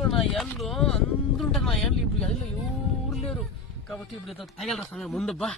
ఇంట్లో నా ఏళ్ళు అందరుంటారు. నా ఏళ్ళు ఇప్పుడు గదిలో ఎవరు లేరు కాబట్టి ఇప్పుడు తగలరా సమయం ముందబ్బా.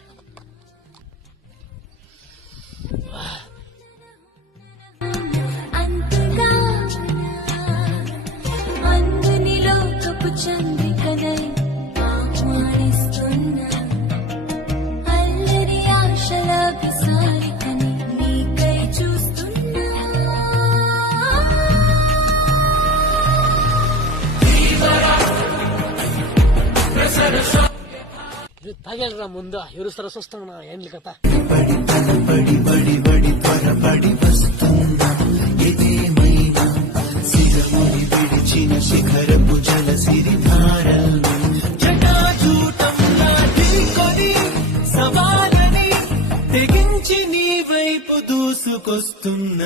తగలరా ముందు ఎవరు సరస్సు వస్తాం నా ఏండ్ల కథ. శిఖరపు జల సిరిధారల్ని జటాజూటంలా ఢీకొని సవాలని తెగించి నీ వైపు దూసుకొస్తున్న